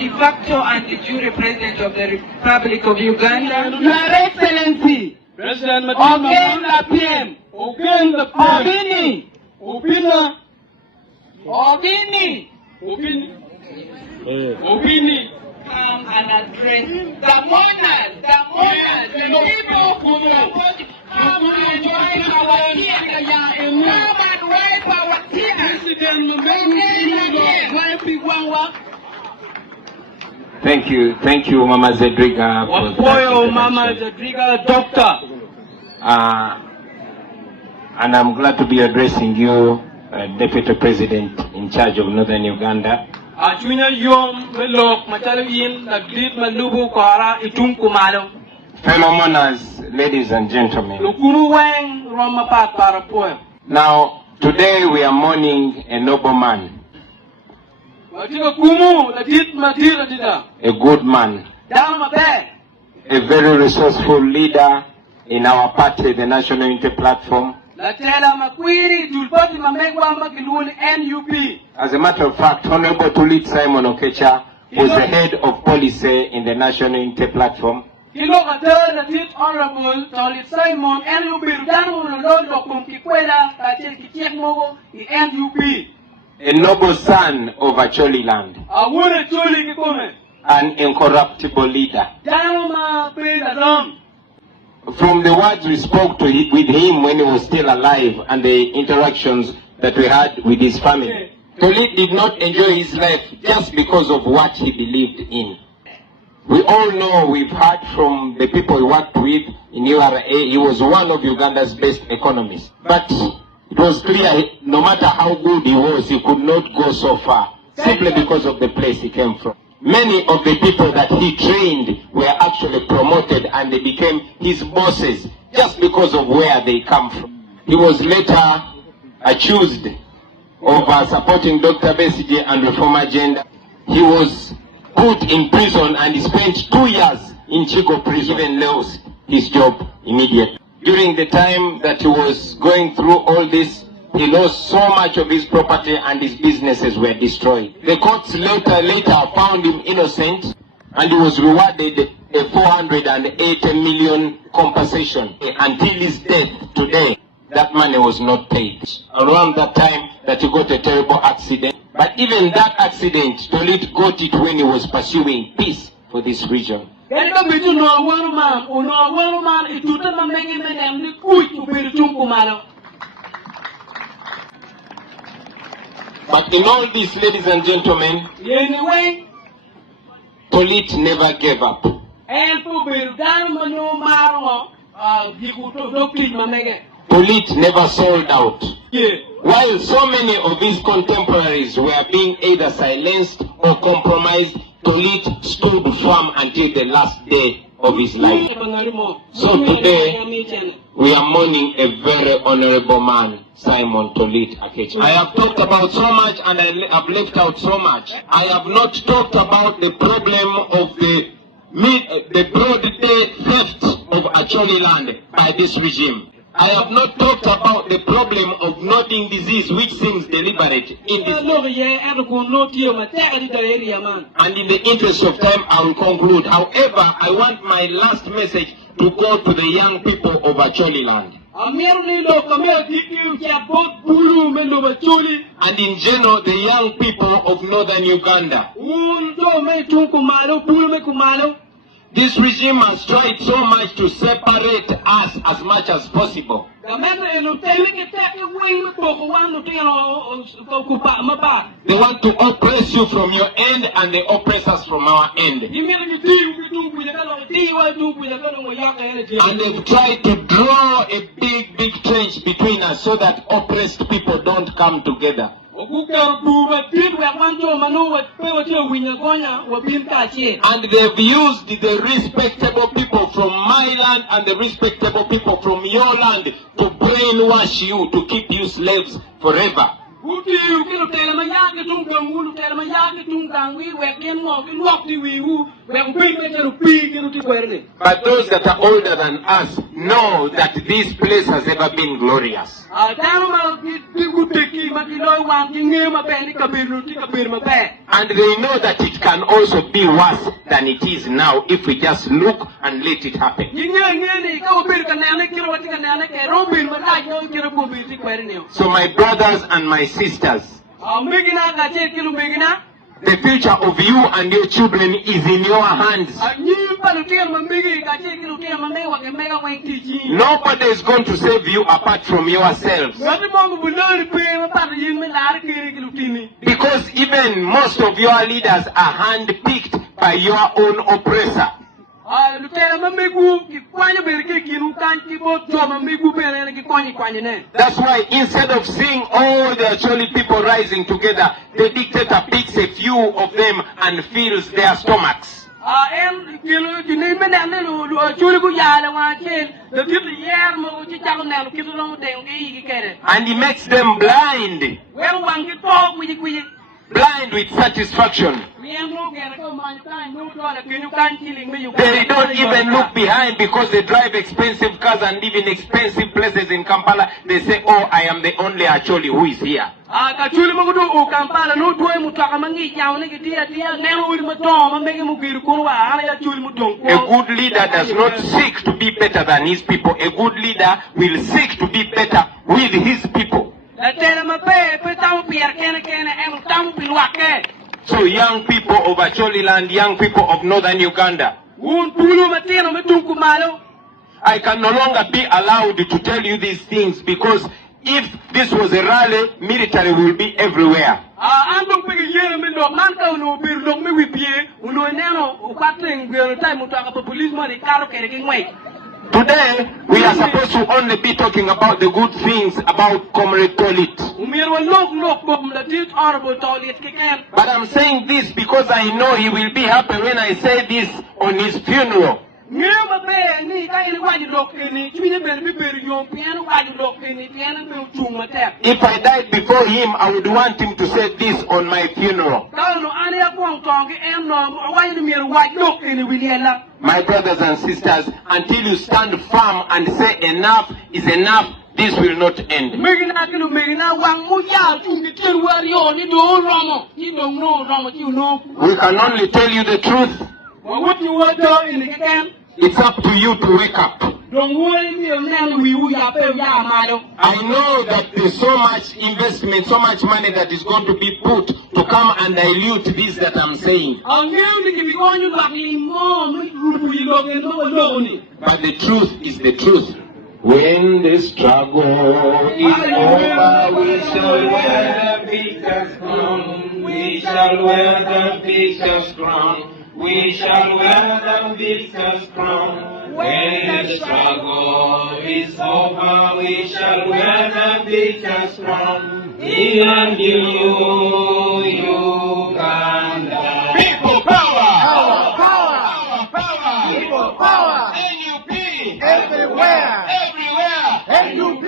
de facto and de jure President of the Republic of Uganda. Your Excellency, President Again la PM, Again the PM. Obini, Obini. Obini, Obini. Come and address the mourners, the people who support. Come and wipe our tears. Come and wipe our tears. Thank you, Mama Zedriga. Mama Zedriga, Doctor. And I'm glad to be addressing you, Deputy President in charge of Northern Uganda. Fellow mourners, ladies and gentlemen. Now, today we are mourning a noble man. A good man. A very resourceful leader in our party, the National Unity Platform. As a matter of fact, Honorable Tolit Simon.He was the head of policy in the National Unity Platform. Honorable Tolit Simon, A noble son of Acholi land. An incorruptible leader. From the words we spoke with him when he was still alive and the interactions that we had with his family, Tolit did not enjoy his life just because of what he believed in. We all know, we've heard from the people he worked with in URA, he was one of Uganda's best economists. But it was clear, no matter how good he was, he could not go so far, simply because of the place he came from. Many of the people that he trained were actually promoted and they became his bosses just because of where they come from. He was later accused of supporting Dr. Besigye and reform agenda. He was put in prison and he spent 2 years in Chico prison. Even lost his job immediately. During the time that he was going through all this, he lost so much of his property and his businesses were destroyed. The courts later found him innocent and he was rewarded a 480 million compensation. Until his death today, that money was not paid. Around that time that he got a terrible accident. But even that accident, Tolit got it when he was pursuing peace for this region. But in all this, ladies and gentlemen, Tolit never gave up. Tolit never sold out. While so many of his contemporaries were being either silenced or compromised, Tolit stood firm until the last day of his life. So today, we are mourning a very honorable man, Simon Tolit Akechi. I have talked about so much and I have left out so much. I have not talked about the problem of the broad day theft of Acholi land by this regime. I have not talked about the problem of nodding disease, which seems deliberate in this. And in the interest of time, I will conclude. However, I want my last message to go to the young people of Acholi land. And in general, the young people of northern Uganda. This regime has tried so much to separate us as much as possible. They want to oppress you from your end and they oppress us from our end. And they've tried to draw a big trench between us so that oppressed people don't come together. And they've used the respectable people from my land and the respectable people from your land to brainwash you, to keep you slaves forever. But those that are older than us know that this place has ever been glorious. And they know that it can also be worse than it is now if we just look and let it happen. So my brothers and my sisters, the future of you and your children is in your hands. Nobody is going to save you apart from yourselves. Because even most of your leaders are handpicked by your own oppressor. That's why instead of seeing all the actually people rising together, the dictator picks a few of them and fills their stomachs. And he makes them blind. Blind with satisfaction. They don't even look behind because they drive expensive cars and live in expensive places in Kampala. They say, oh, I am the only Acholi who is here. A good leader does not seek to be better than his people. A good leader will seek to be better with his people. So young people of Acholi land, young people of northern Uganda, I can no longer be allowed to tell you these things because if this was a rally, military will be everywhere. Today, we are supposed to only be talking about the good things about Comrade Tolit. But I'm saying this because I know he will be happy when I say this on his funeral. If I died before him, I would want him to say this on my funeral. My brothers and sisters, until you stand firm and say enough is enough, this will not end. We can only tell you the truth. It's up to you to wake up. I know that there's so much investment, so much money that is going to be put to come and dilute this that I'm saying. But the truth is the truth. When the struggle is over, we shall wear the victor's crown. We shall wear the victor's crown. We shall wear the victor's crown. When the struggle is over, we shall wear the victor's crown. In a new Uganda. People power! Power, power, Power, power! people power, NUP! everywhere, Everywhere! NUP.